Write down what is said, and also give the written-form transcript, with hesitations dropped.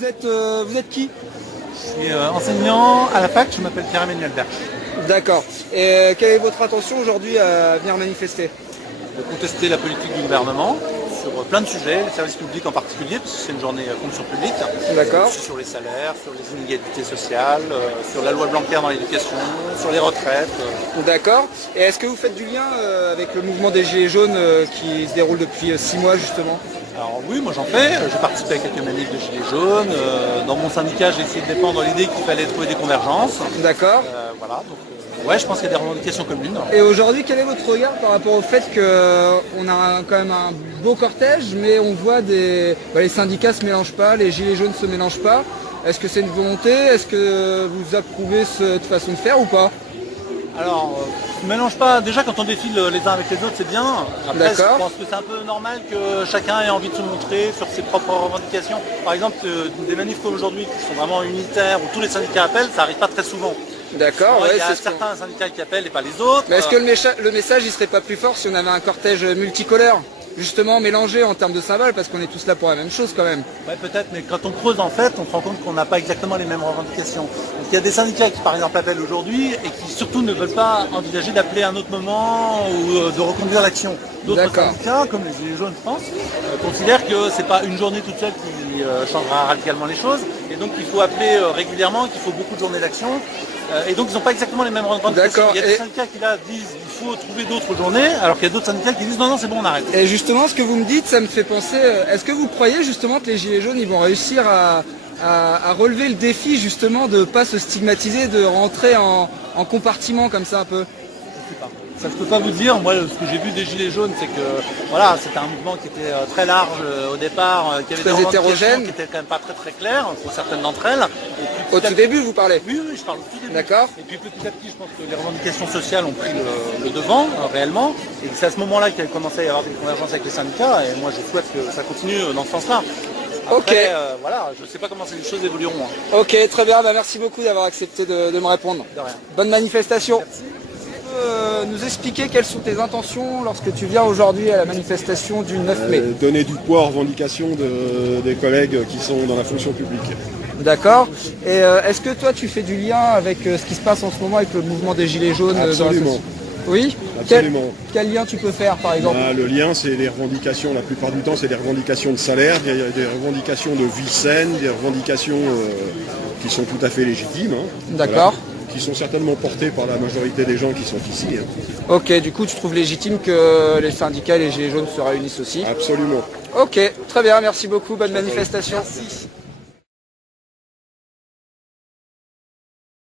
vous êtes qui? Je suis enseignant à la fac, je m'appelle Pierre-Emmanuel Berch. D'accord. Et quelle est votre attention aujourd'hui à venir manifester? De contester la politique du gouvernement sur plein de sujets, les services publics en particulier, parce que c'est une journée fonction publique. D'accord. Sur les salaires, sur les inégalités sociales, sur la loi Blanquer dans l'éducation, sur les retraites. D'accord. Et est-ce que vous faites du lien avec le mouvement des Gilets jaunes qui se déroule depuis 6 mois justement? Alors oui, moi j'en fais. J'ai participé à quelques manifs de Gilets jaunes. Dans mon syndicat, j'ai essayé de défendre l'idée qu'il fallait trouver des convergences. D'accord. Voilà, donc ouais, je pense qu'il y a des revendications communes. Et aujourd'hui, quel est votre regard par rapport au fait qu'on a quand même un beau cortège, mais on voit les syndicats se mélangent pas, les Gilets jaunes se mélangent pas? Est-ce que c'est une volonté? Est-ce que vous approuvez cette façon de faire ou pas? Alors, ne mélange pas. Déjà, quand on défile les uns avec les autres, c'est bien. Après, je pense que c'est un peu normal que chacun ait envie de se montrer sur ses propres revendications. Par exemple, des manifs comme aujourd'hui, qui sont vraiment unitaires, où tous les syndicats appellent, ça n'arrive pas très souvent. D'accord, ouais, il y a certains syndicats qui appellent et pas les autres. Mais est-ce que le message il serait pas plus fort si on avait un cortège multicolore? Justement mélangé en termes de symboles, parce qu'on est tous là pour la même chose quand même. Ouais, peut-être, mais quand on creuse en fait, on se rend compte qu'on n'a pas exactement les mêmes revendications. Donc, il y a des syndicats qui par exemple appellent aujourd'hui et qui surtout ne veulent pas envisager d'appeler à un autre moment ou de reconduire l'action. D'autres syndicats, comme les Gilets jaunes je pense, considèrent que c'est pas une journée toute seule qui changera radicalement les choses, et donc il faut appeler régulièrement, qu'il faut beaucoup de journées d'action. Et donc ils n'ont pas exactement les mêmes revendications. Il y a des syndicats qui là disent qu'il faut trouver d'autres journées, alors qu'il y a d'autres syndicats qui disent non, c'est bon, on arrête. Et justement, ce que vous me dites, ça me fait penser, est-ce que vous croyez justement que les Gilets jaunes ils vont réussir à relever le défi justement de ne pas se stigmatiser, de rentrer en compartiment comme ça un peu? Je sais pas. Ça, je peux pas vous dire. Moi, ce que j'ai vu des Gilets jaunes, c'est que voilà, c'était un mouvement qui était très large au départ, qui avait des revendications qui étaient quand même pas très claires pour certaines d'entre elles. Au tout début, vous parlez? Oui, je parle au tout début. D'accord. Et puis petit à petit, je pense que les revendications sociales ont pris le devant réellement. Et c'est à ce moment-là qu'il a commencé à y avoir des convergences avec les syndicats. Et moi, je souhaite que ça continue dans ce sens-là. Après, voilà, je ne sais pas comment les choses évolueront. Ok, très bien. Merci beaucoup d'avoir accepté de me répondre. De rien. Bonne manifestation. Merci. Nous expliquer quelles sont tes intentions lorsque tu viens aujourd'hui à la manifestation du 9 mai? Donner du poids aux revendications des collègues qui sont dans la fonction publique. D'accord. Et est-ce que toi tu fais du lien avec ce qui se passe en ce moment avec le mouvement des Gilets jaunes? Absolument. Oui. Absolument. Quel lien tu peux faire par exemple? Le lien, c'est les revendications, la plupart du temps c'est des revendications de salaire, des revendications de vie saine, des revendications qui sont tout à fait légitimes. D'accord. Voilà, qui sont certainement portées par la majorité des gens qui sont ici. Ok, du coup tu trouves légitime que les syndicats et les Gilets jaunes se réunissent aussi? Absolument. Ok, très bien, merci beaucoup, bonne manifestation. Merci.